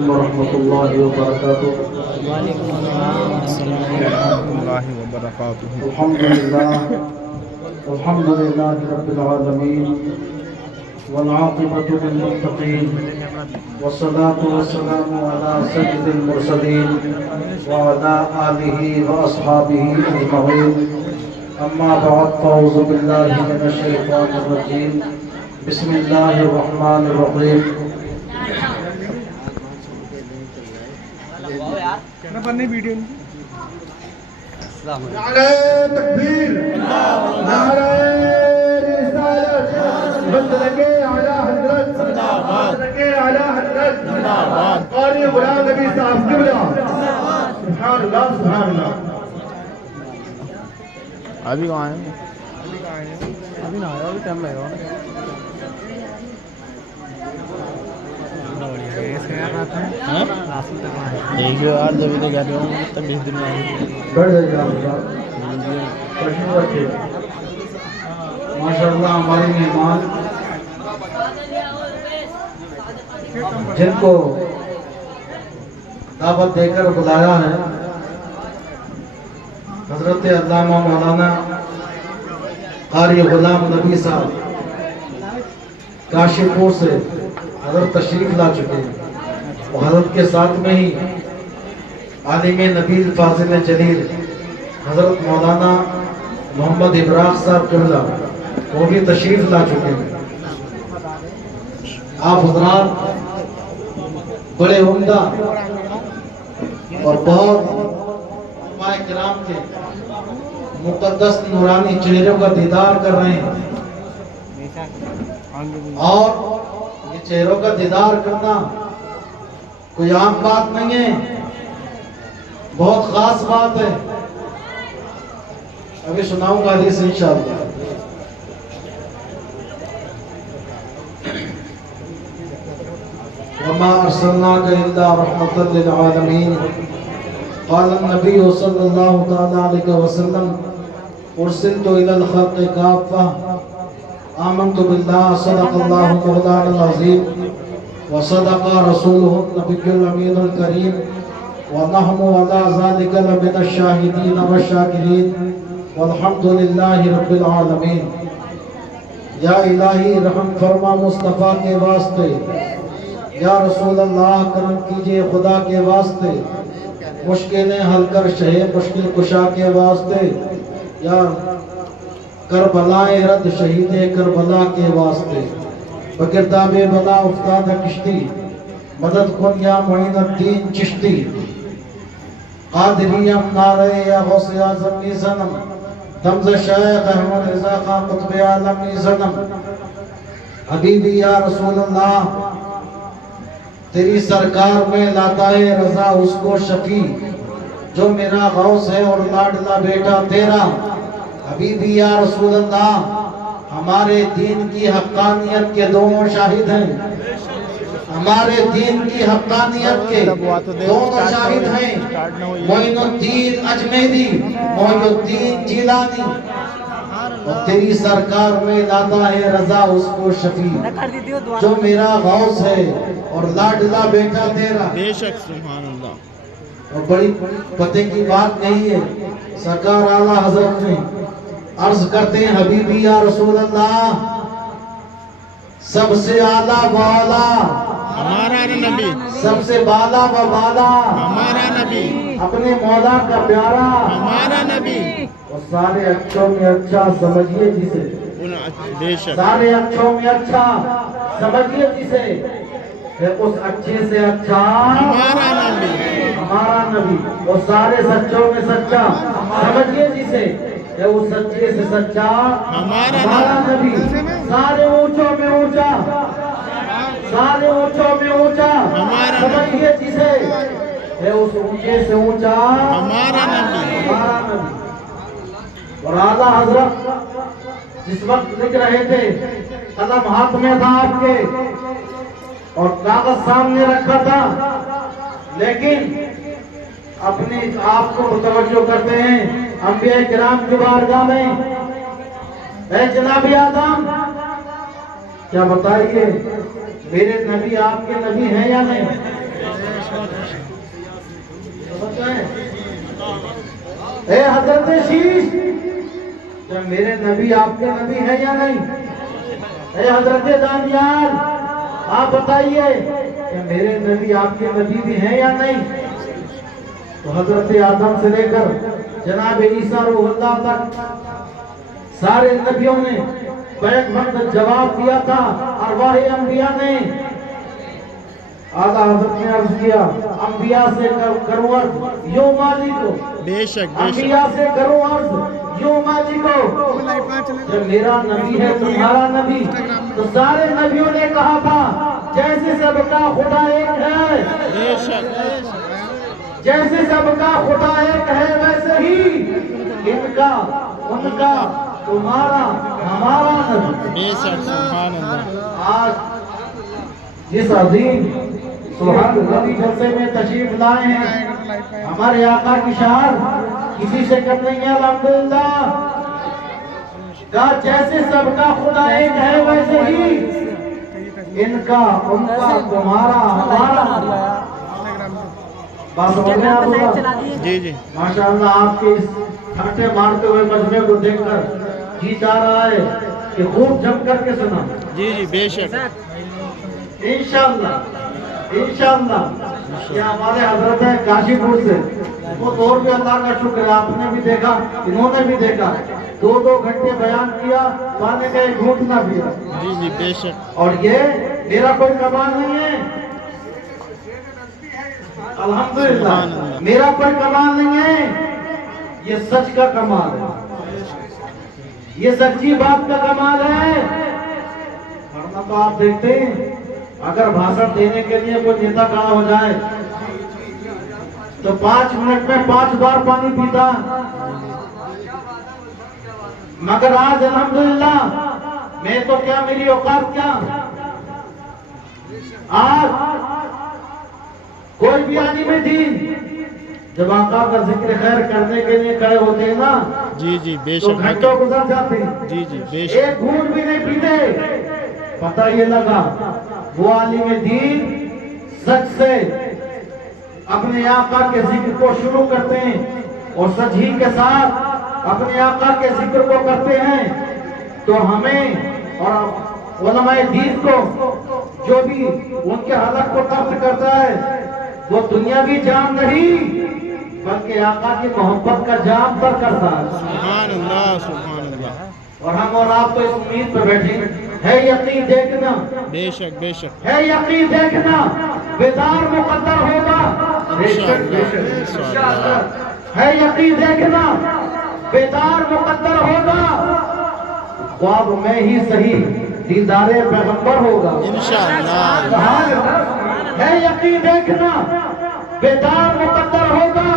علیکم ورحمۃ اللہ وبرکاتہ۔ وعلیکم السلام ورحمۃ اللہ وبرکاتہ۔ الحمد للہ رب العالمین والعاقبۃ للمتقین والصلاة والسلام علی سید المرسلین وعلی آلہ واصحابہ اجمعین، اما بعد فاعوذ باللہ من الشیطان الرجیم، بسم اللہ الرحمن الرحیم۔ نعرہ تکبیر، نعرہ رسالت، بندگے اعلیٰ حضرت، بندگے اعلیٰ حضرت، قاری غلام نبی صاحب قبلہ، سبحان اللہ سبحان اللہ۔ ابھی کہاں ہیں؟ ابھی نہ آیا، ابھی ٹائم لگے گا۔ ایک یار جب تک کہتے ہوں تب 20 دن میں آئیں گے۔ ماشاء اللہ ہمارے مہمان جن کو دعوت دے کر بلایا ہے، حضرت علامہ مولانا قاری غلام نبی صاحب کاشی پور سے حضرت تشریف لا چکے ہیں۔ وہ حضرت کے ساتھ میں ہی عالم نبیل فاضل جلیل حضرت مولانا محمد ابراق صاحب قبلہ وہ بھی تشریف لا چکے ہیں۔ آپ حضرات بڑے عمدہ اور بہت علماء کرام کے مقدس نورانی چہروں کا دیدار کر رہے ہیں، اور یہ چہروں کا دیدار کرنا کوئی عام بات نہیں ہے، بہت خاص بات ہے۔ ابھی سناؤں گا حدیث انشاءاللہ۔ وما ارسلناک الا رحمۃ للعالمین، قال النبی صلی اللہ تعالی علیہ وسلم ارسلت الى الخلق کافہ، آمنت باللہ، صدق اللہ مولانا العظیم وصدق رسولہ النبی الامین الکریم، ونحن علی ذلک لمن الشاہدین والشاکرین، والحمد للہ رب العالمین۔ یا الہی رحم فرما مصطفیٰ کے واسطے، یا رسول اللہ کرم کیجئے خدا کے واسطے، مشکلیں حل کر شہ مشکل کشا کے واسطے، یا کربلائے رد شہید کربلا کے واسطے، بگرداب بلا افتادہ کشتی، مدد کن یا معین الدین چشتی، قادریم نعرہ یا غوث اعظم صنم، دمز شیخ احمد رضا خان قطب عالم صنم۔ حبیبی یا رسول اللہ تیری سرکار میں لاتا ہے رضا اس کو شفیع، جو میرا غوث ہے اور لاڈلا بیٹا تیرا۔ حبیبی یا رسول اللہ ہمارے دین کی حقانیت کے دونوں شاہد ہیں، ہمارے دین کی حقانیت کے دونوں شاہد ہیں، معین الدین اجمیری، معین الدین جیلانی، اور تیری سرکار میں لاتا ہے رضا اس کو شفیع، جو میرا غوث ہے اور لاڈلا بیٹا تیرا۔ بے شک سبحان اللہ۔ اور بڑی پتہ کی بات نہیں ہے، سرکار اعلیٰ حضرت نے عرض کرتے ہیں حبیبی یا رسول اللہ سب سے اعلیٰ و اعلیٰ ہمارا نبی، سب سے بالا و بالا ہمارا نبی، اپنے مولا کا پیارا، ہمارا نبی، اور سارے اچھوں میں اچھا سمجھیے جسے، بے شک سارے اچھوں میں اچھا سمجھیے جسے، کہ اس اچھے سے اچھا ہمارا نبی، ہمارا نبی، اور سارے سچوں میں سچا سمجھیے جسے، کہ اس سچے سے سچا ہمارا نبی، سارے اونچوں میں اونچا، سارے اونچوں میں اونچا سمجھیے جسے، کہ اس اونچے سے اونچا ہمارا نبی۔ ہمارا نبی۔ اور اعلیٰ حضرت جس وقت لکھ رہے تھے، قلم ہاتھ میں تھا آپ کے اور کاغذ سامنے رکھا تھا، لیکن اپنے آپ کو متوجہ کرتے ہیں انبیاء کرام کی بارگاہ میں، اے جناب آدم کیا بتائیے میرے نبی آپ کے نبی ہیں یا نہیں؟ اے حضرت شیش، کیا میرے نبی آپ کے نبی ہیں یا نہیں؟ اے حضرت دانیال، آپ بتائیے کہ میرے نبی آپ کے نبی بھی ہیں یا نہیں؟ تو حضرت آدم سے لے کر جناب عیسیٰ روح اللہ تک سارے نبیوں نے بیک وقت جواب دیا تھا، ارواح انبیاء نے آدھا حضرت نے عرض کیا انبیاء سے کرو عرض یوں مالی کو، بے شک انبیاء سے کرو عرض یوں مالی کو، جب میرا نبی ہے تمہارا نبی، تو سارے نبیوں نے کہا تھا جیسے سب کا خدا ایک ہے، بے شک جیسے سب کا خدا ایک ہے ویسے ہی ان کا ان کا تمہارا ہمارا نبی۔ بے شک سبحان اللہ۔ آج جس عظیم سبحان اللہ جلسے میں تشریف لائے ہیں ہمارے آقا کی شعار کسی سے کم نہیں ہے الحمدللہ، کہا جیسے سب کا خدا ایک ہے ویسے ہی ان کا ان کا تمہارا ہمارا۔ بات سمجھ میں آپ ہوگا؟ جی جی ماشاءاللہ آپ کے اس ٹھاٹے مارتے ہوئے مجمع کو دیکھ کر جی چاہ رہا ہے کہ خوب جم کر کے سنا۔ جی جی بے شک انشاءاللہ انشاءاللہ یہ ہمارے حضرت ہیں کاشی پور سے، وہ تو اور بھی اللہ کا شکر ہے، آپ نے بھی دیکھا انہوں نے بھی دیکھا، 2 گھنٹے بیان کیا، پانے کا ایک گھونٹ نہ پیا۔ جی جی بے شک اور یہ میرا کوئی کمال نہیں ہے، الحمدللہ میرا کوئی کمال نہیں ہے، یہ سچ کا کمال ہے، یہ سچی بات کا کمال ہے۔ ورنہ تو آپ دیکھتے ہیں اگر بھاشن دینے کے لیے کوئی نیتا کھڑا ہو جائے تو 5 منٹ میں 5 بار پانی پیتا، مگر آج الحمدللہ میں تو کیا میری اوقات کیا، آج کوئی بھی عالم دین جب آقا کا ذکر خیر کرنے کے لیے کھڑے ہوتے ہیں نا جی جی بے تو شک گھنٹوں گزر جاتے ہیں، جی جی بے شک ایک گھونٹ بھی نہیں پیتے، پتہ یہ لگا وہ عالم دین سچ سے اپنے آقا کے ذکر کو شروع کرتے ہیں اور سچ ہی کے ساتھ اپنے آقا کے ذکر کو کرتے ہیں، تو ہمیں اور علماء دین کو جو بھی ان کے حلق کو ترک کرتا ہے وہ دنیاوی جام نہیں بلکہ آقا کی محبت کا جام پر کرتا ہے۔ سبحان اللہ سبحان اللہ۔ اور ہم اور آپ تو اس امید پہ بیٹھے ہے یقین دیکھنا، بے شک بے شک ہے یقین دیکھنا بیدار مقدر ہوگا، انشاءاللہ ہے یقین دیکھنا بیدار مقدر ہوگا، خواب میں ہی صحیح دیدار پیغمبر ہوگا، انشاءاللہ ہے یقین دیکھنا بیدار مقدر ہوگا،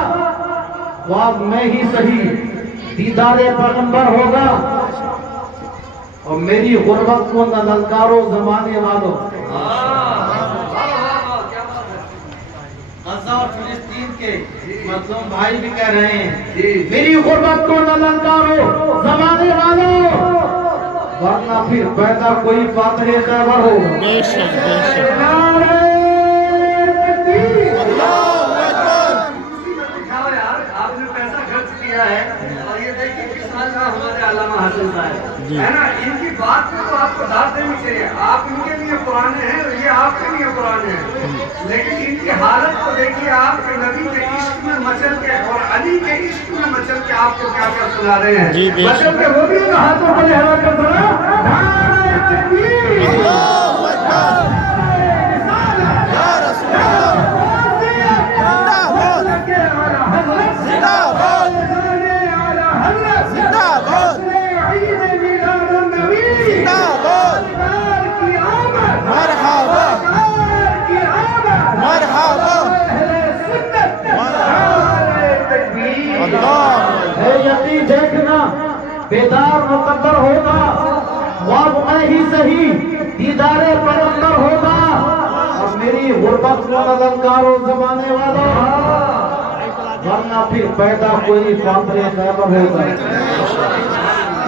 خواب میں ہی صحیح دیدار پیغمبر ہوگا، اور میری غربت کو نہ للکارو زمانے والوں۔ غزہ اور فلسطین کے مظلوم بھائی بھی کہہ رہے ہیں میری غربت کو نہ للکارو زمانے والوں، ورنہ پھر پیدا کوئی فاتح خیبر ہوگا۔ بے شک بے شک آپ نے پیسہ خرچ کیا ہے اور یہ دیکھیں کس سال کا ہمارے علامہ حسن صاحب ہے نا، ان کی بات پہ تو آپ کو داد دینی چاہیے، آپ ان کے لیے پرانے ہیں اور یہ آپ کے لیے پرانے ہیں، لیکن ان کی حالت کو دیکھیے، آپ کے نبی کے عشق میں مچل کے اور علی کے عشق میں مچل کے آپ کو کیا کیا سنا رہے ہیں، مچل کے وہ بھی ہاتھوں کو لہرا کر سنا نعرہ تکبیر، اللہ اکبر، یا رسول اللہ، یقین دیکھنا بیدار مقدر ہوگا، خواب میں ہی صحیح دیدار پیغمبر ہوگا، اور میری غربت کو نہ للکارو زمانے والوں، ورنہ پھر پیدا کوئی فاتح خیبر ہوگا۔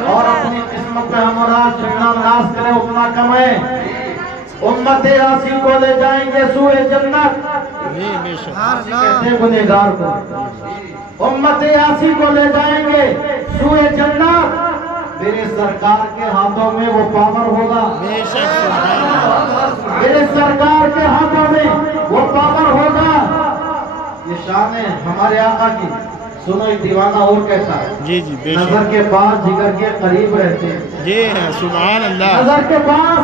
اور اپنی قسمت پہ ہم اور آج جتنا ناز کریں اتنا کم ہے، امت یاسین کو لے جائیں گے سوئے جنت، کہتے ہیں گنہگار کو امت یاسی کو لے جائیں گے سوئے جنت، میرے سرکار کے ہاتھوں میں وہ پاور ہوگا، میرے سرکار کے ہاتھوں میں وہ پاور ہوگا۔ یہ شان ہے ہمارے آقا کی۔ سنو ایک دیوانہ اور کہتا ہے، جی جی بے شک، نظر کے پاس جگر کے قریب رہتے ہیں، جی ہے سبحان اللہ، نظر کے پاس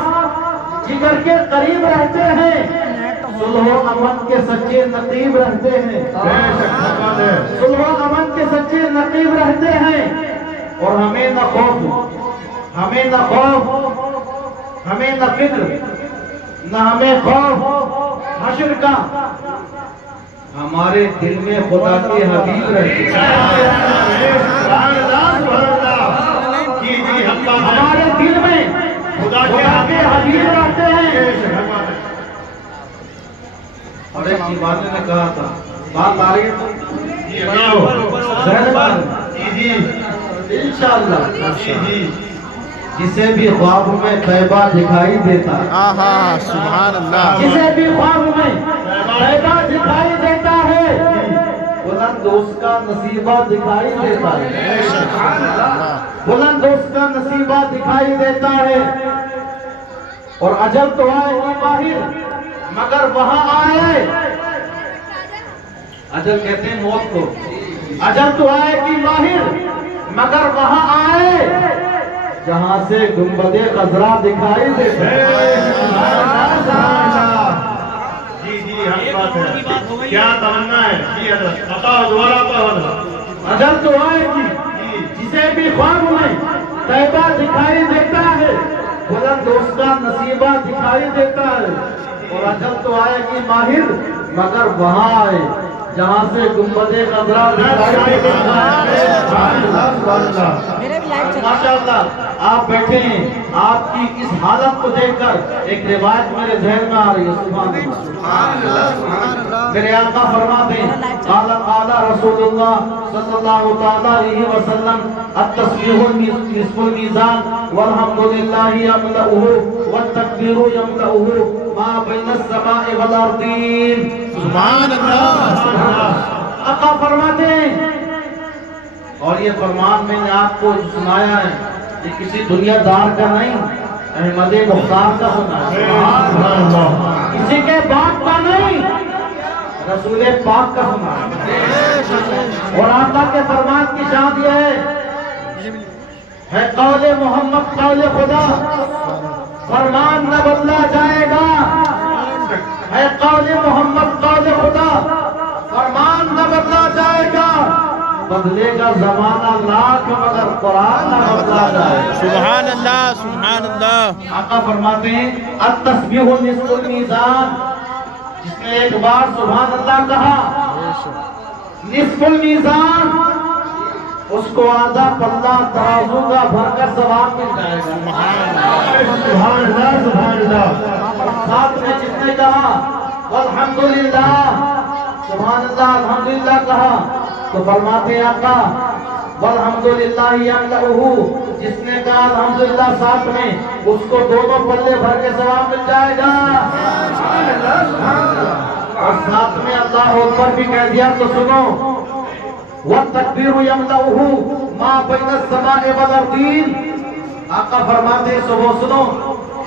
جگر کے قریب رہتے ہیں، صلح و امن کے سچے نقیب رہتے ہیں، صلح و امن کے سچے نقیب رہتے ہیں۔ اور ہمیں نہ خوف، ہمیں نہ خوف، ہمیں نہ فکر، نہ ہمیں خوف حشر کا، ہمارے دل میں خدا کے حبیب رہتے ہیں، ہمارے دل میں خدا کے حبیب رہتے ہیں۔ اور ایک بات نے کہا تھا، بات آ رہی ہے انشاءاللہ، جسے بھی خواب میں طیبہ دکھائی دیتا ہے، آہا سبحان اللہ، جسے بھی خواب میں طیبہ دکھائی دیتا ہے، بلند اس کا نصیبہ دکھائی دیتا ہے، بلند اس کا نصیبہ دکھائی دیتا ہے۔ اور اجل تو آئے گی باہر مگر وہاں آئے، اجل کہتے ہیں موت کو، اجل تو آئے گی باہر مگر وہاں آئے جہاں سے گنبد خضرا دکھائی دیتا ہے۔ کیا تمنا ہے جی حضرت بتاؤ، دوبارہ بتاؤ۔ اجل تو آئے گی جسے بھی خواب میں طیبہ دکھائی دیتا ہے، بلند اس کا نصیبہ دکھائی دیتا ہے۔ اور اجل تو آئے گی ماہر مگر وہاں آئے جہاں سے گنبد خضرا دکھائی دیتا ہے۔ ماشاءاللہ آپ بیٹھے ہیں، آپ کی اس حالت کو دیکھ کر ایک روایت میرے ذہن میں آ رہی ہے، سبحان اللہ۔ میرے آقا فرماتے ہیں، قال رسول اللہ صلی اللہ تعالیٰ علیہ وسلم، التسبیح نصف المیزان والحمدللہ یملؤہ والتکبیر یملؤہ ما بین السماء والارضین۔ سبحان اللہ، آقا فرماتے ہیں، اور یہ فرمان میں نے آپ کو سنایا ہے، یہ کسی دنیا دار کا نہیں، احمد مختار کا سنا ہے، کسی کے باپ کا نہیں، رسول پاک کا سنا ہے۔ اور آقا کے فرمان کی شان یہ ہے قول محمد قول خدا، فرمان نہ بدلا جائے گا، ہے قول محمد قول خدا، فرمان نہ بدلا جائے گا، بدلے گا زمانہ لاکھ مگر قرآن نہ بدلا جائے۔ سبحان اللہ، سبحان اللہ، آقا فرماتے ہیں التسبیح نصف المیزان، جس نے ایک بار سبحان اللہ کہا، نصف المیزان، اس کو آدھا پلہ ترازو کا بھر کر ثواب مل جائے گا۔ سبحان اللہ، سبحان اللہ۔ ساتھ میں جس نے کہا والحمدللہ، سبحان اللہ الحمدللہ کہا، تو فرماتے ہیں آقا والحمدللہ یملؤہ، جس نے کہا الحمدللہ ساتھ میں، اس کو دونوں پلے بھر کے ثواب مل جائے گا۔ اور ساتھ میں اللہ اکبر بھی کہہ دیا تو سنو، والتکبیر یملؤہ ما بین السماء والارضین، آقا فرماتے ہیں سنو،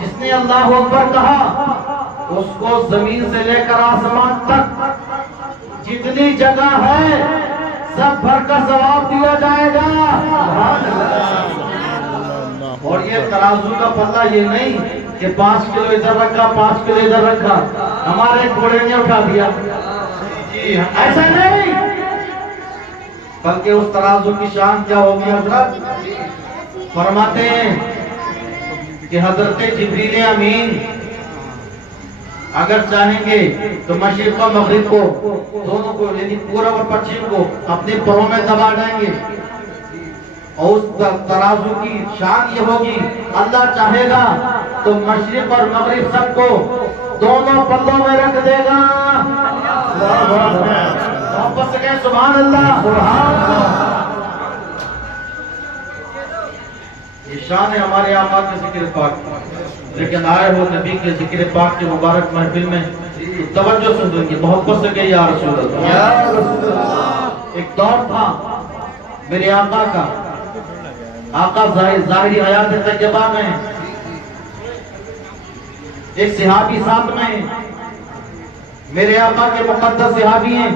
جس نے اللہ اکبر کہا، اس کو زمین سے لے کر آسمان تک جتنی جگہ ہے سب بھر کا ثواب دیا جائے گا۔ اور یہ ترازو کا پلہ یہ نہیں کہ 5 کلو ادھر رکھا 5 کلو ادھر رکھا، ہمارے گھوڑے نے اٹھا دیا، ایسا نہیں، بلکہ اس ترازو کی شان کیا ہوگی حضرت؟ فرماتے ہیں کہ حضرت جبریل امین اگر چاہیں گے تو مشرق و مغرب کو دونوں کو، یعنی پورب اور پچھم کو اپنے پروں میں دبا دیں گے، اور اس ترازو کی شان یہ ہوگی، اللہ چاہے گا تو مشرق اور مغرب سب کو دونوں پلوں میں رکھ دے گا۔ واپس سے کہیں سبحان اللہ، سبحان اللہ۔ یہ شان ہے ہمارے آقا کے ذکر پاک، لیکن آئے ہو نبی کے ذکر پاک کے مبارک محفل میں توجہ سے سنیے، محبت سے کہیے یا رسول اللہ۔ یا رسول اللہ۔ ایک دور تھا میرے آقا کا، آقا ظاہری حیات طیبہ میں ایک صحابی ساتھ میں، میرے آقا کے مقدس صحابی ہیں،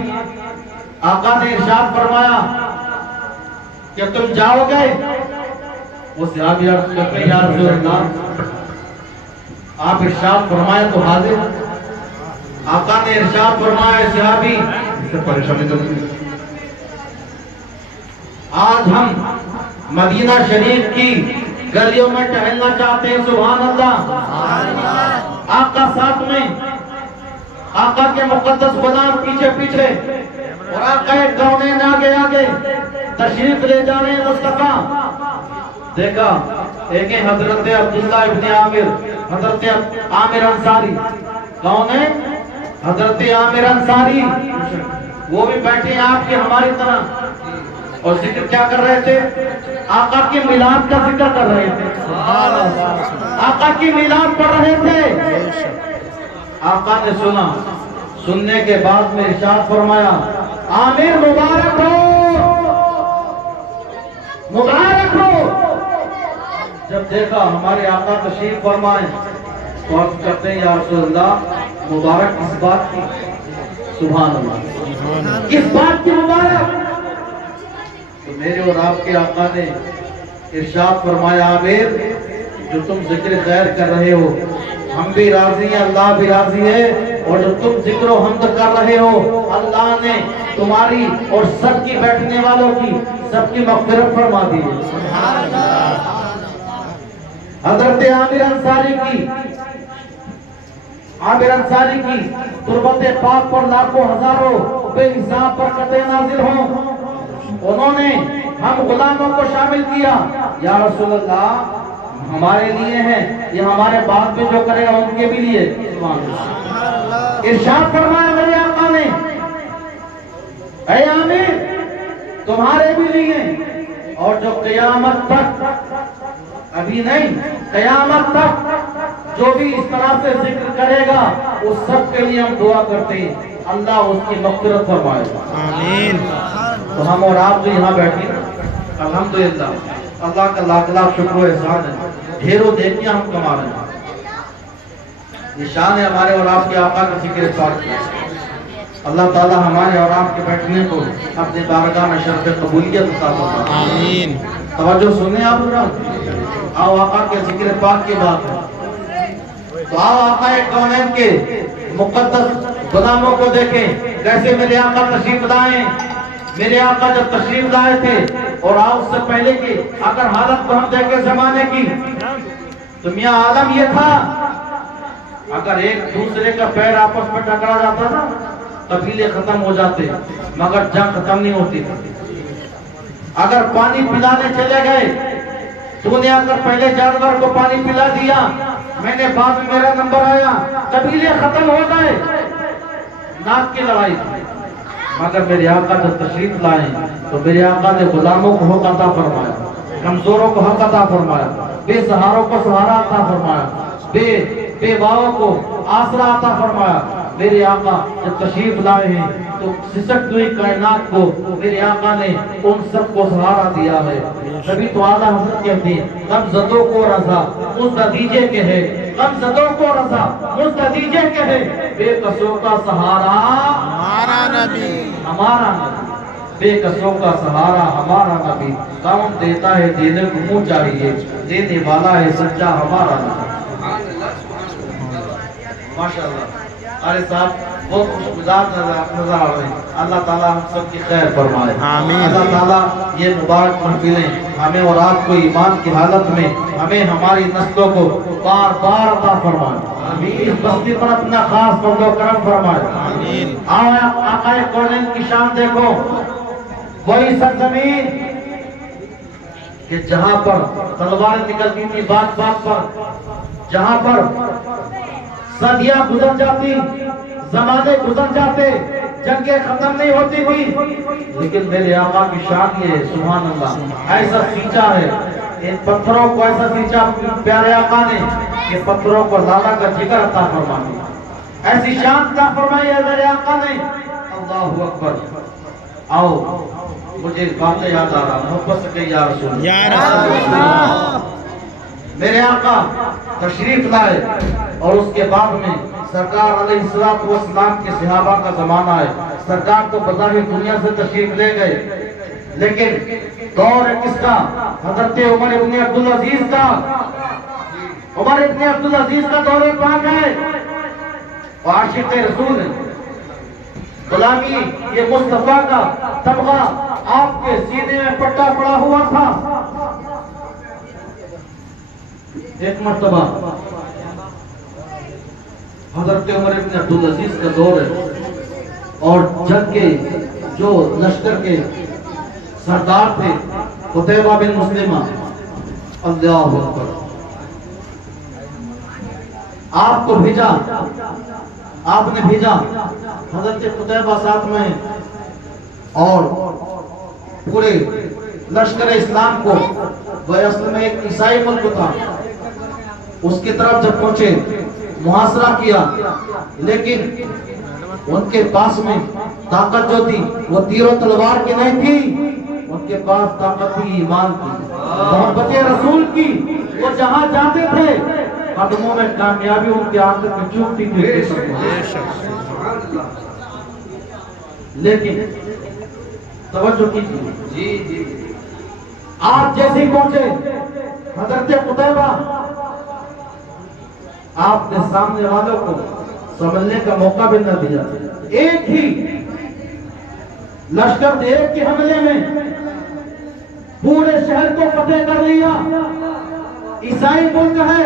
آقا نے ارشاد فرمایا کہ تم جاؤ گے؟ وہ صحابی عرض کرتے ہیں یا رسول اللہ آپ ارشاد فرمایا تو حاضر۔ آقا نے ارشاد فرمایا صحابی اس سے پریشانی جلدی آج ہم مدینہ شریف کی گلیوں میں ٹہلنا چاہتے ہیں، سبحان اللہ۔ آقا ساتھ میں، آقا کے مقدس غلام پیچھے پیچھے، اور آقا کونین آگے آگے تشریف لے جا رہے ہیں مصطفیٰ۔ دیکھا ایک ہے حضرت عبداللہ ابن عامر، حضرت عامر انصاری۔ کون ہے؟ حضرت عامر انصاری، وہ بھی بیٹھے ہیں آپ کے ہماری طرح، اور ذکر کیا کر رہے تھے؟ آقا کی میلاد کا ذکر کر رہے تھے، آقا کی میلاد پڑھ رہے تھے۔ آقا نے سنا، سننے کے بعد میں ارشاد فرمایا عامر مبارک ہو، مبارک ہو۔ جب دیکھا ہمارے آقا تشریف فرمائے تو عرض کرتے ہیں یا رسول اللہ مبارک کس بات کی؟ سبحان اللہ، کس بات کی مبارک؟ تو میرے اور آپ کے آقا نے ارشاد فرمایا عامر جو تم ذکر خیر کر رہے ہو ہم بھی راضی ہیں، اللہ بھی راضی ہے، اور جو تم ذکر و حمد کر رہے ہو اللہ نے تمہاری اور سب کی بیٹھنے والوں کی سب کی مغفرت فرما دی ہے۔ حضرت عامر انصاری کی تربت پاک پر لاکھوں ہزاروں بے حساب برکتیں نازل ہوں، انہوں نے ہم غلاموں کو شامل کیا۔ یا رسول اللہ ہمارے لیے ہیں، یہ ہمارے بعد میں جو کرے گا ان کے بھی لیے۔ ارشاد فرمایا میرے آقا نے اے عامر تمہارے بھی لیے، اور جو قیامت تک، ابھی نہیں قیامت تک جو بھی اس طرح سے ذکر کرے گا اس سب کے لیے ہم دعا کرتے ہیں اللہ اس کی مغفرت فرمائے۔ آمین۔ تو ہم اور آپ جو یہاں بیٹھے الحمدللہ اللہ کا لاکھ لاکھ شکر و احسان ہے، ڈھیروں نیکیاں ہم کما رہے ہیں۔ یہ شان ہے ہمارے اور آپ کے آقا کا ذکر پاک کیا۔ اللہ تعالی ہمارے اور آپ کے بیٹھنے کو اپنے بارگاہ میں شرف قبولیت عطا فرمائے۔ آمین۔ توجہ سنیں آپ لوگ، آؤ آقا کے ذکر پاک کی بات ہے تو آؤ آقا کونین کے مقدس غلاموں کو دیکھیں کیسے میرے آقا تشریف لائیں۔ میرے آقا جب تشریف لائے تھے اور آؤ اس سے پہلے کی اگر حالت کو ہم دیکھیں زمانے کی تو میاں عالم یہ تھا اگر ایک دوسرے کا پیر آپس میں ٹکرا جاتا نا قبیلے ختم ہو جاتے مگر جنگ ختم نہیں ہوتی تھی۔ اگر پانی پلانے چلے گئے تو نے اگر پہلے جانور کو پانی پلا دیا میں نے بعد میں میرا نمبر آیا قبیلے ختم ہو گئے، ناک کی لڑائی تھی۔ مگر میرے آقا جب تشریف لائے تو میرے آقا نے غلاموں کو حق عطا فرمایا، کمزوروں کو حق عطا فرمایا، بے سہاروں کو سہارا عطا فرمایا، بے باؤں کو آسرا عطا فرمایا۔ میرے آقا جب تشریف لائے ہیں تو سسکتی ہوئی کائنات کو میرے آقا نے ان سب کو سہارا دیا ہے۔ تبھی تو اعلیٰ حضرت کہتے ہیں غم زدوں کو رضا اس نتیجے کے ہے، غم زدوں کو رضا اس نتیجے کے ہے، بے قصوں کا سہارا ہمارا نبی، ہمارا نبی، بے قصوں کا سہارا ہمارا نبی، کون دیتا ہے دینے کو منہ چاہیے، دینے والا ہے سچا ہمارا نبی۔ ماشاءاللہ ارے صاحب بہت خوش مزاج نظر آ رہے ہیں، اللہ تعالیٰ ہم سب کی خیر فرمائے۔ آمین۔ اللہ تعالیٰ یہ مبارک محفلیں ہمیں اور آپ کو ایمان کی حالت میں ہمیں ہماری نسلوں کو بار بار عطا فرمائے، اس بستی پر اپنا خاص فضل و کرم فرمائے۔ آمین۔ آؤ آقا کونین کی شان دیکھو، وہی سرزمین کہ جہاں پر تلواریں نکلتی تھی بات بات پر، جہاں پر صدیاں گزر جاتی، زمانے گزر جاتے، جنگیں ختم نہیں ہوتی تھی، لیکن میرے آقا کی شان یہ ہے سبحان اللہ ایسا سینچا ہے، ان پتھروں کو ایسا سینچا پیارے آقا نے کہ پتھروں کو لالا کا جگر عطا فرما دیا۔ ایسی شان عطا فرمائی ہے میرے آقا نے. اللہ اکبر. آؤ مجھے ایک بات یاد آ رہا, محبت سے کہیے یا رسول اللہ. یا رسول اللہ. میرے آقا تشریف لائے اور اس کے بعد میں سرکار علیہ السلام کے صحابہ کا زمانہ ہے. سرکار تو بظاہر دنیا سے تشریف لے گئے, لیکن دور کس کا؟ حضرت عمر ابن عبدالعزیز کا. عمر ابن عبدالعزیز کا دور پاک ہے, عاشق رسول. غلامی یہ مصطفیٰ کا تمغہ آپ کے سینے میں پٹا پڑا ہوا تھا. ایک مرتبہ حضرت عمر ابن عبدالعزیز کا دور ہے اور جنگ کے جو لشکر کے سردار تھے قتیبہ بن مسلمہ. اللہ اکبر. آپ کو بھیجا, آپ نے بھیجا حضرت قتیبہ ساتھ میں اور پورے لشکر اسلام کو. وہ اصل میں ایک عیسائی ملک تھا, اس کی طرف جب پہنچے محاصرہ کیا, لیکن ان کے پاس میں طاقت جو تھی وہ تیر و تلوار کی نہیں تھی, ان کے پاس طاقت تھی ایمان کی, محبت رسول کی. وہ جہاں جاتے تھے قدموں میں کامیابی ان کے آنکھ میں چوبتی تھی. لیکن توجہ کیجیے, جی جی آپ جیسے پہنچے حضرت قتیبہ, آپ نے سامنے والوں کو سمجھنے کا موقع بھی نہ دیا. ایک ہی لشکر ایک کے حملے میں پورے شہر کو فتح کر لیا. عیسائی ملک ہے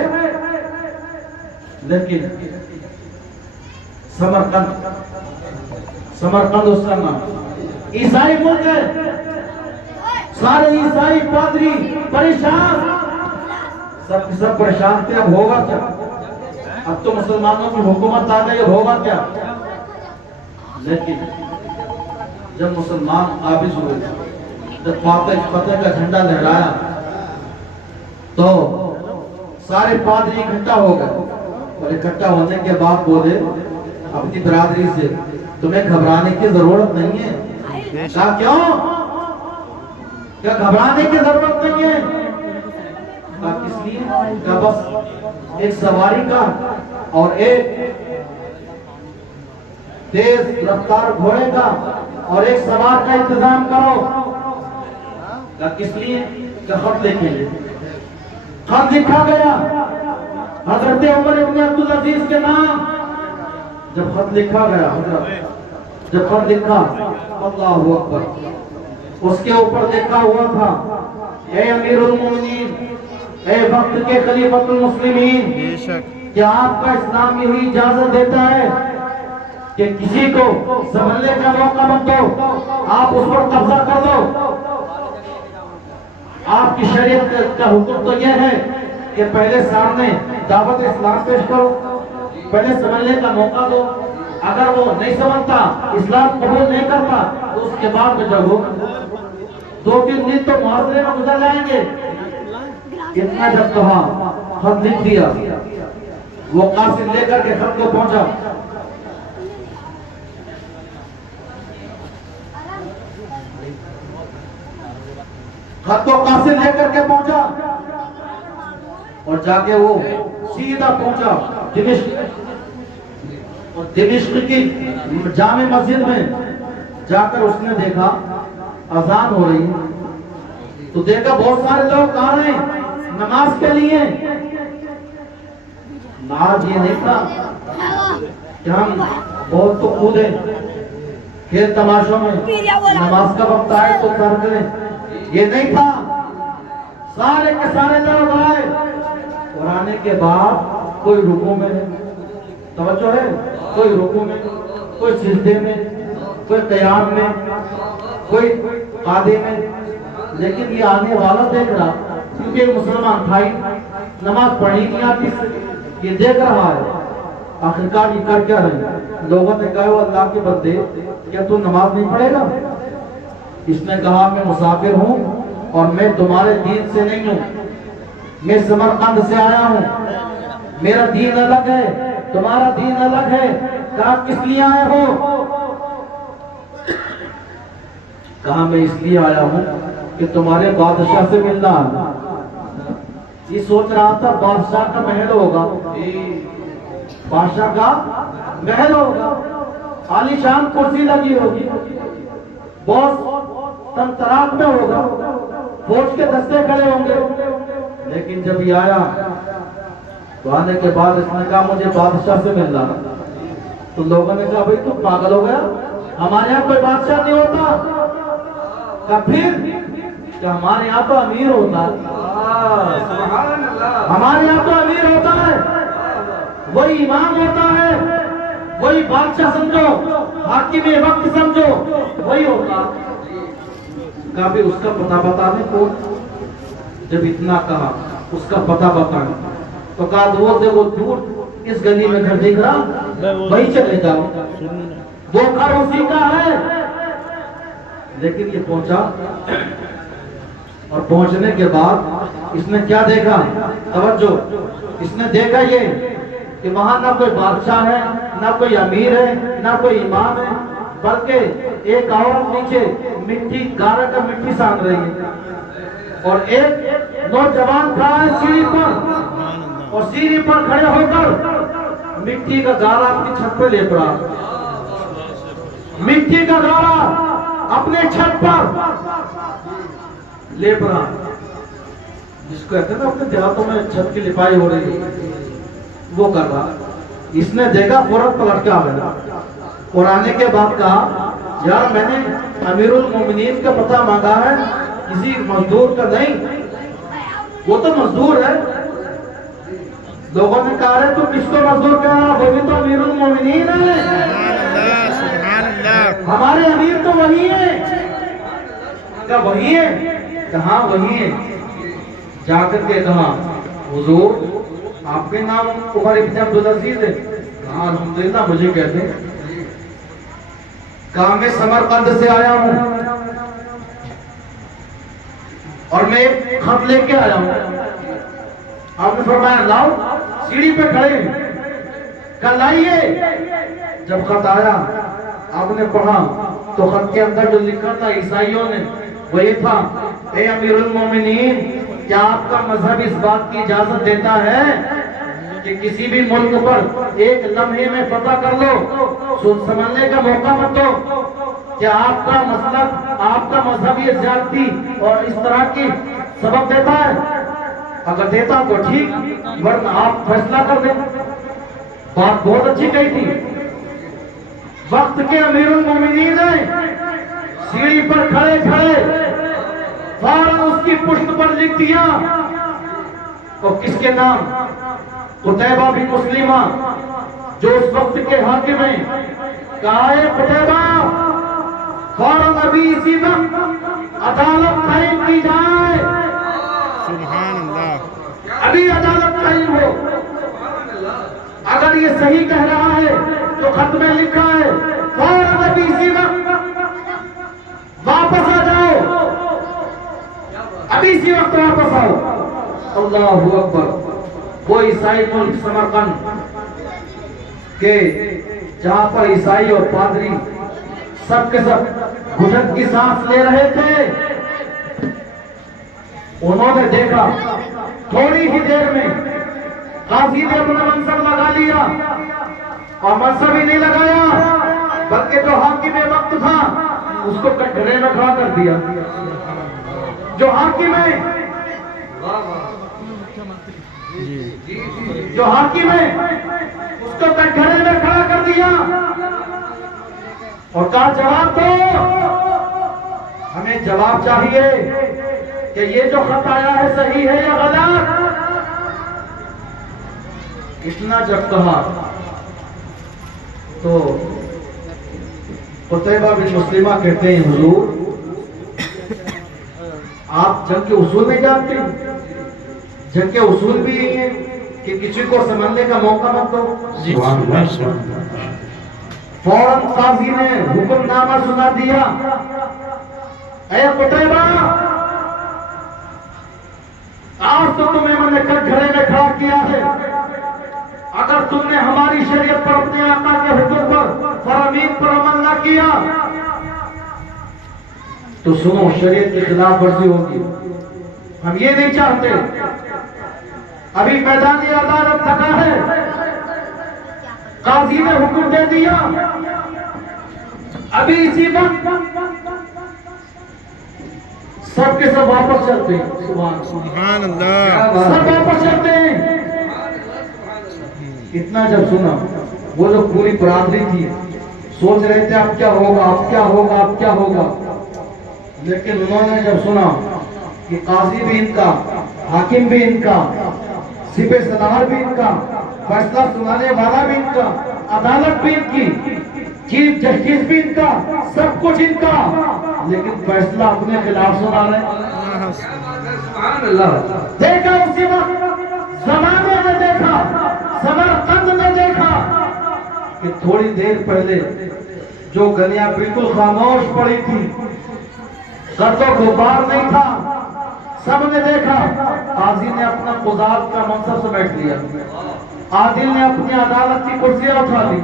لیکن سمرقند اس کا نام. عیسائی ملک ہے, سارے عیسائی پادری پریشان, سب پریشان تھے. اب ہوگا کیا؟ اب تو مسلمانوں کی حکومت آ گئی, ہوگا کیا؟ لیکن جب مسلمان قابض ہوئے, جب فتح کا جھنڈا لہرایا تو سارے پادری اکٹھا ہو گئے, اور اکٹھا ہونے کے بعد بولے اپنی برادری سے تمہیں گھبرانے کی ضرورت نہیں ہے. کہا کیوں؟ کیا گھبرانے کی ضرورت نہیں ہے؟ کہا کس لیے؟ کہا بس ایک سواری کا اور ایک تیز رفتار گھوڑے کا اور ایک سوار کا انتظام کرو. کہا کس لیے؟ کہ خط لکھیں گے. خط لکھا گیا حضرت عمر ابن عبدالعزیز کے نام. جب خط لکھا گیا, حضرت جب خط لکھا, اللہ اکبر, اس کے اوپر لکھا ہوا تھا اے امیر المومنین, اے وقت کے خلیفۃ المسلمین, کیا آپ کا اسلام یہی اجازت دیتا ہے کہ کسی کو سنبھلنے کا موقع مت دو, آپ اس پر قبضہ کر دو؟ آپ کی شریعت کا حکم تو یہ ہے کہ پہلے سامنے دعوت اسلام پیش کرو, پہلے سمجھنے کا موقع دو. اگر وہ نہیں سمجھتا, اسلام قبول نہیں کرتا, تو اس کے بعد میں جب 2-3 دن تو محاصرے میں گزر جائیں گے. اتنا جب کہا, خط لکھ دیا. وہ قاصد لے کر کے خط کو پہنچا. خط کو قاصد لے کر کے پہنچا اور جا کے وہ سیدھا پہنچا دمشق. اور دمشق کی جامع مسجد میں جا کر اس نے دیکھا اذان ہو رہی ہے, تو دیکھا بہت سارے لوگ آ رہے ہیں نماز کے لیے. نماز یہ نہیں تھا کہ ہم بہت تو کودیں کھیل تماشوں میں, نماز کا وقت آئے تو کر کریں, یہ نہیں تھا. سارے کے سارے لوگ آئے اور آنے کے بعد کوئی رکوع میں, توجہ ہے, کوئی رکوع میں, کوئی سجدے میں, کوئی قیام میں, کوئی قعدے میں. لیکن یہ آنے والا دیکھ رہا, کیونکہ مسلمان تھا ہی, نماز پڑھی نہیں آتی, یہ دیکھ رہا ہے. آخرکار یہ کر کیا رہے؟ لوگوں نے کہا اللہ کے بندے, کیا تو نماز نہیں پڑھے گا؟ اس نے کہا میں مسافر ہوں اور میں تمہارے دین سے نہیں ہوں, میں سمرقند سے آیا ہوں, میرا دین الگ ہے, تمہارا دین الگ ہے. کہا کس لیے آئے ہو؟ کہا میں اس لیے آیا ہوں کہ تمہارے بادشاہ سے ملنا ہے. یہ سوچ رہا تھا بادشاہ کا محل ہوگا، بادشاہ کا محل ہوگا، عالی شان کرسی لگی ہوگی، بہت تنطرات میں ہوگا، فوج کے دستے کھڑے ہوں گے. لیکن جب یہ آیا تو آنے کے بعد اس نے کہا مجھے بادشاہ سے ملنا. تو لوگوں نے کہا بھائی تو پاگل ہو گیا، ہمارے یہاں کوئی بادشاہ نہیں ہوتا. کہا پھر کہ ہمارے یہاں تو امیر ہوتا ہے، ہمارے یہاں تو امیر ہوتا ہے، وہی امام ہوتا ہے، وہی بادشاہ سمجھو، حاکم وقت سمجھو، وہی ہوتا. کہا بھی اس کا پتہ بتا دیں کون. جب اتنا کہا اس کا پتہ بتائیں تو کہا وہ دیکھو دور اس گلی میں گھر دیکھ رہا، وہی چلے جاؤ، وہ گھر اسی کا ہے. لیکن یہ پہنچا اور پہنچنے کے بعد اس نے کیا دیکھا؟ توجہ، اس نے دیکھا یہ کہ وہاں نہ کوئی بادشاہ ہے، نہ کوئی امیر ہے، نہ کوئی امام ہے، بلکہ ایک عورت نیچے مٹی گارا کا مٹی سان رہی ہے اور ایک نوجوان کھڑا ہے سیڑھی پر اور سیڑھی پر کھڑے ہو کر مٹی کا گارا اپنی چھت پہ لے پڑا. مٹی کا گارا اپنے چھت پر لے پڑا، جس کو کہتے ہیں نا اپنے دیہاتوں میں چھت کی لپائی ہو رہی ہے، وہ کر رہا. اس نے دیکھا فوراً پلٹ کے آ گیا اور آنے کے بعد کہا یار میں نے امیر المومنین کا پتہ مانگا ہے، کسی مزدور کا نہیں. وہ تو مزدور ہے. لوگوں نے کہا ہے تو کس کو مزدور کہہ رہا؟ وہ بھی تو امیر المومنین ہے، ہمارے امیر تو وہی ہیں. کہا وہی ہے؟ کہاں وہی ہے. جا کر کے کہا حضور آپ کے نام عمر ابن عبدالعزیز ہے؟ کہا الحمدللہ مجھے کہتے ہیں. کہا میں سمرقند سے آیا ہوں اور میں ایک خط لے کے آیا ہوں. آپ نے فرمایا لاؤ. سیڑھی پہ کھڑے کہا لائیے. جب خط آیا آپ نے پڑھا تو خط کے اندر جو لکھا تھا عیسائیوں نے وہ یہ تھا اے امیر المومنین کیا آپ کا مذہب اس بات کی اجازت دیتا ہے کہ کسی بھی ملک پر ایک لمحے میں فتح کر لو، سمجھنے کا موقع مت دو؟ کیا آپ کا مسلک، آپ کا مذہب یہ زیادتی اور اس طرح کی سبب دیتا ہے؟ اگر دیتا تو ٹھیک، ورنہ آپ فیصلہ کر دیں. بات بہت اچھی کہی تھی. وقت کے امیر المومنین ہیں، سیڑھی پر کھڑے کھڑے فوراً اس کی پشت پر لکھ دیا. اور کس کے نام؟ قتیبہ بن مسلمہ جو اس وقت کے حاکم ہیں. کہا ہے قتیبہ فوراً ابھی اسی وقت عدالت قائم کی جائے. سبحان اللہ. ابھی عدالت قائم ہو. اگر یہ صحیح کہہ رہا ہے تو خط میں لکھا ہے فوراً ابھی اسی وقت واپس آ جاؤ، ابھی اسی وقت واپس آؤ. اللہ اکبر. وہ عیسائی ملک سمرقند کے جہاں پر عیسائی اور پادری سب کے سب گھٹن کی سانس لے رہے تھے، انہوں نے دیکھا تھوڑی ہی دیر میں قاضی نے اپنا منصب لگا لیا. اور منصب ہی نہیں لگایا بلکہ جو حاکم وقت تھا اس کو کٹہرے میں کھڑا کر دیا. جو حاکم ہے، جو حاکم ہے اس کو کٹہرے میں کھڑا کر دیا اور کہا جواب دو، ہمیں جواب چاہیے کہ یہ جو خط آیا ہے صحیح ہے یا غلط. اتنا جب کہا تو قتیبہ بن مسلمہ کہتے ہیں حضور آپ جنگ کے اصول نہیں جانتے؟ جنگ کے اصول بھی یہی ہیں کہ کسی کو سمجھنے کا موقع مت دو. فوراً قاضی نے حکم نامہ سنا دیا. اے قتیبہ آج تو تمہیں میں نے کٹہرے میں کھڑا کیا ہے، اگر تم نے ہماری شریعت پر اپنے آقا کے حکم پر فرامین پر عمل نہ کیا تو سنو شریعت کی خلاف ورزی ہوگی. ہم یہ نہیں چاہتے. ابھی میدانی عدالت تھکا ہے, قاضی نے حکم دے دیا, ابھی اسی وقت سب کے سب واپس چلتے ہیں. سبحان اللہ. سب واپس چلتے ہیں. اتنا جب سنا, وہ جو پوری برادری تھی سوچ رہے تھے اب کیا ہوگا, اب کیا ہوگا, اب کیا ہوگا, لیکن انہوں نے جب سنا کہ قاضی بھی ان کا, حاکم بھی ان کا, سپہ سالار بھی ان کا, فیصلہ سنانے والا بھی ان کا, عدالت بھی ان کی, چیف جسٹس بھی ان کا, سب کچھ ان کا, لیکن فیصلہ اپنے خلاف سنا رہے. سبحان اللہ. دیکھا اسی وقت زمانے نے دیکھا, سمرقند نے دیکھا کہ تھوڑی دیر پہلے جو گلیاں بالکل خاموش پڑی تھی, گرد و غبار نہیں تھا, سب نے دیکھا. قاضی نے اپنا قضات کا منصب سمیٹ لیا, عادل نے اپنی عدالت کی کرسیاں اٹھا لی,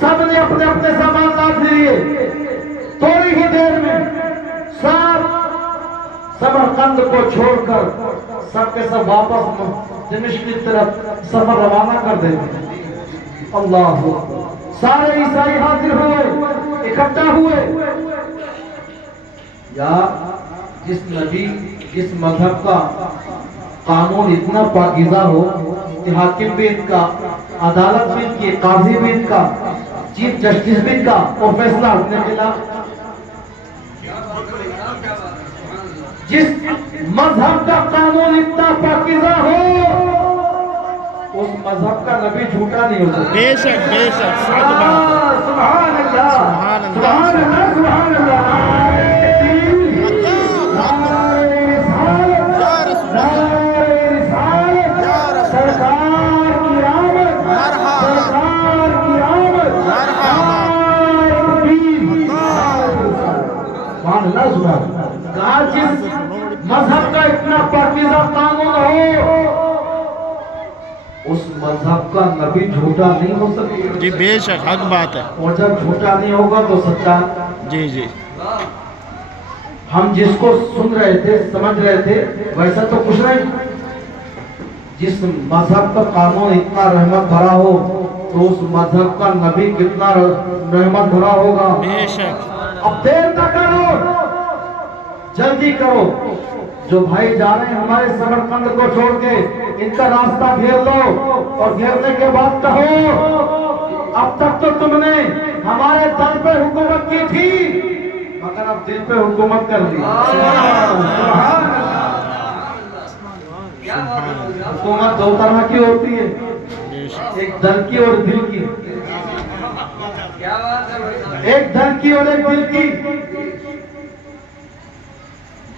سب نے اپنے اپنے سامان لاد لیے. تھوڑی ہی دیر میں سب سمرقند کو چھوڑ کر سب کے سب واپس دمشق کی طرف سفر روانہ کر دیتے. اللہ سارے عیسائی حاضر ہوئے, اکٹھا ہوئے. یا جس نبی, جس مذہب کا قانون اتنا پاکیزہ ہو کہ حاکم بھی ان کا, عدالت بھی ان کی, قاضی بھی ان کا, چیف جسٹس بھی ان کا, اور فیصلہ اپنے خلاف. جس مذہب کا قانون اتنا پاکیزہ ہو اس مذہب کا نبی جھوٹا نہیں ہو سکتا. بے شک بے شک. سبحان اللہ, سبحان اللہ. سبحان اللہ, سبحان اللہ. جس مذہب کا اتنا پاکیزہ قانون ہو اس مذہب کا نبی جھوٹا نہیں ہو سکتا. جی بے شک, حق بات ہے. اور جب جھوٹا نہیں ہوگا تو سچا. جی جی. ہم جس کو سن رہے تھے, سمجھ رہے تھے, ویسا تو کچھ نہیں. جس مذہب کا قانون اتنا رحمت بھرا ہو تو اس مذہب کا نبی کتنا رحمت بھرا ہوگا. بے شک. اب دیر نہ کرو, جلدی کرو. جو بھائی جا رہے ہیں ہمارے سمرقند کو چھوڑ کے, ان کا راستہ گھیر لو, اور گھیرنے کے بعد کہو اب تک تو تم نے ہمارے دل پہ حکومت کی تھی مگر اب دل پہ حکومت کر لی. حکومت دو طرح کی ہوتی ہے, ایک دل کی اور دل کی. ایک دل کی اور ایک دل کی.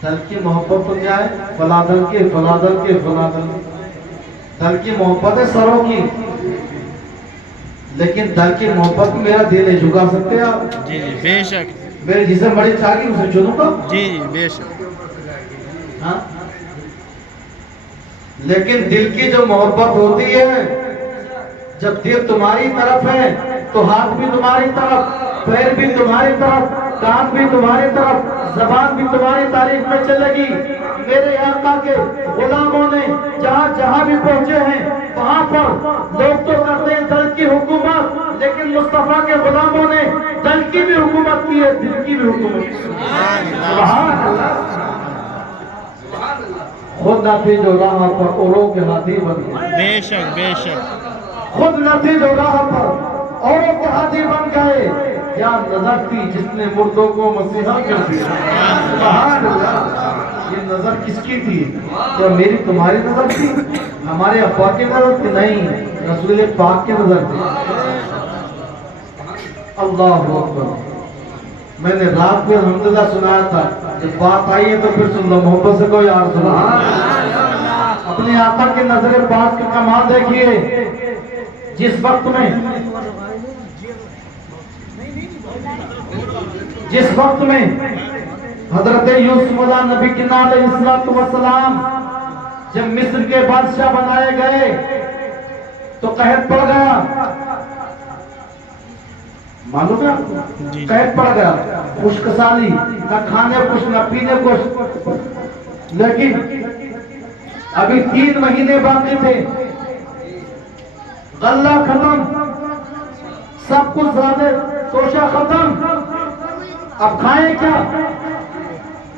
دل کی محبت تو کیا ہے, فلاں دل کے, فلاں دل کے, فلاں دل. دل کی محبت ہے سروں کی, لیکن دل کی محبت میں میرا دل نہیں جھکا سکتے آپ. جی جی بے شک. میرے جسے بڑی چاہیے اسے چنوں گا. جی جی بے شک. ہاں, لیکن دل کی جو محبت ہوتی ہے, جب دل تمہاری طرف ہے تو ہاتھ بھی تمہاری طرف, پیر بھی تمہاری طرف, کان بھی تمہاری طرف, زبان بھی تمہاری تعریف میں چلے گی. میرے آقا کے غلاموں نے جہاں جہاں بھی پہنچے ہیں وہاں پر لوگ تو کرتے ہیں دل کی حکومت, لیکن مصطفیٰ کے غلاموں نے دل کی بھی حکومت کی ہے, دل کی بھی حکومت کی. سبحان اللہ. خود نہ جو راہ پر اوروں کے ہاتھی بن گئے. بے شک بے شک. خود نہ جو راہ پر اوروں کے ہاتھی بن گئے. کیا نظر تھی جس نے مردوں کو مسیحا کر دیا. سبحان اللہ. یہ نظر کس کی تھی؟ کیا میری تمہاری نظر تھی؟ ہمارے ابا کی نظر تھی؟ نہیں, رسول پاک کی نظر تھی. اللہ اکبر. میں نے رات میں الحمدللہ سنایا تھا, جب بات آئی ہے تو پھر سن لو, محبت سے کوئی یار سنا. اپنی آقا کی نظر پاک کا کمال دیکھیے. جس وقت میں حضرت یوسف علیہ نبی علیہ السلام جب مصر کے بادشاہ بنائے گئے تو قحط پڑ گیا. معلوم ہے آپ کو؟ قحط پڑ گیا, خشک سالی, نہ کھانے کچھ نہ پینے کچھ. لیکن ابھی 3 مہینے باقی تھے, غلہ ختم, سب کچھ زیادہ توشہ ختم. اب کھائیں کیا؟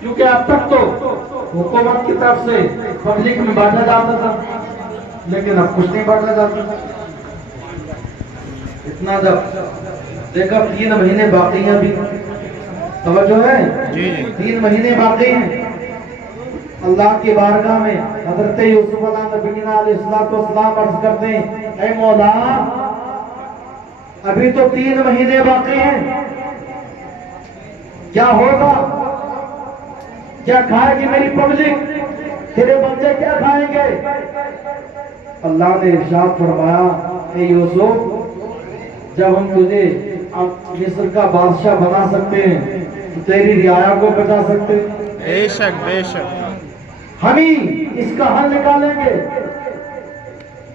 کیونکہ اب تک تو حکومت کی طرف سے پبلک میں بانٹا جاتا تھا, لیکن اب کچھ نہیں بانٹا جاتا. اتنا جب دیکھا 3 مہینے باقی ہیں, ابھی توجہ ہے, 3 مہینے باقی ہیں. اللہ کی بارگاہ میں حضرت یوسف علیہ السلام عرض کرتے ہیں, اے مولا ابھی تو 3 مہینے باقی ہیں, کیا ہوگا؟ کیا کھائے گی میری پبلک؟ تیرے بچے کیا کھائیں گے؟ اللہ نے ارشاد فرمایا, اے یوسف جب ہم تجھے مصر کا بادشاہ بنا سکتے ہیں تو تیری رعایا کو بچا سکتے ہیں. بے شک بے شک. ہم ہی اس کا حل نکالیں گے.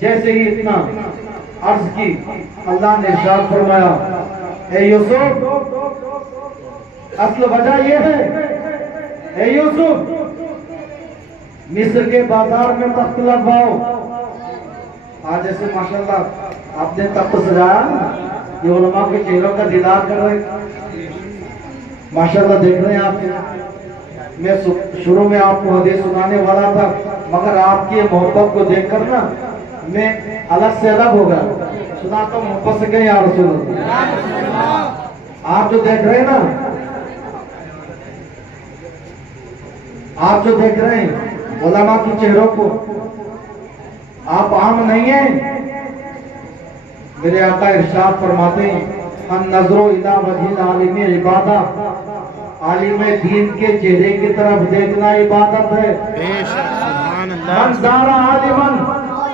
جیسے ہی اتنا عرض کی, اللہ نے ارشاد فرمایا, اے یوسف اصل وجہ یہ ہے, اے یوسف مصر کے بازار میں تخت لگواؤ. آج ایسے ماشاءاللہ آپ نے تخت سجایا, یہ علماء کے چہروں کا دیدار کر رہے ہیں, ماشاءاللہ دیکھ رہے ہیں آپ. میں شروع میں آپ کو حدیث سنانے والا تھا, مگر آپ کی محبت کو دیکھ کر نا میں الگ سے الگ ہو گیا. سناتا ہوں محبت سے کہ یا رسول اللہ. آپ جو دیکھ رہے ہیں نا, آپ جو دیکھ رہے ہیں علماء کے چہروں کو, آپ عام نہیں ہیں. میرے آقا ارشاد فرماتے ہیں, النظر الی وجہ العالم عبادہ, عالم دین کے چہرے کی طرف دیکھنا عبادت ہے. بے شک سبحان اللہ. من زار عالما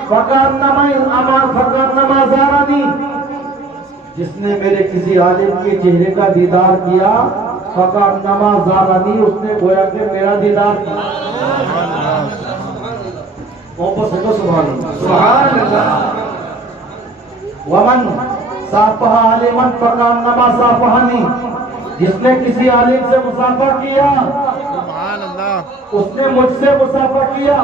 فکانما زارنی, جس نے میرے کسی عالم کے چہرے کا دیدار کیا, فکانما زارنی, اس نے گویا کہ میرا دیدار کیا. واپس ہے تو سبحان اللہ. سبحان اللہ. ومن صافح عالما فکانما صافحنی, جس نے کسی عالم سے مسافہ کیا سبحان اللہ, اس نے مجھ سے مسافہ کیا.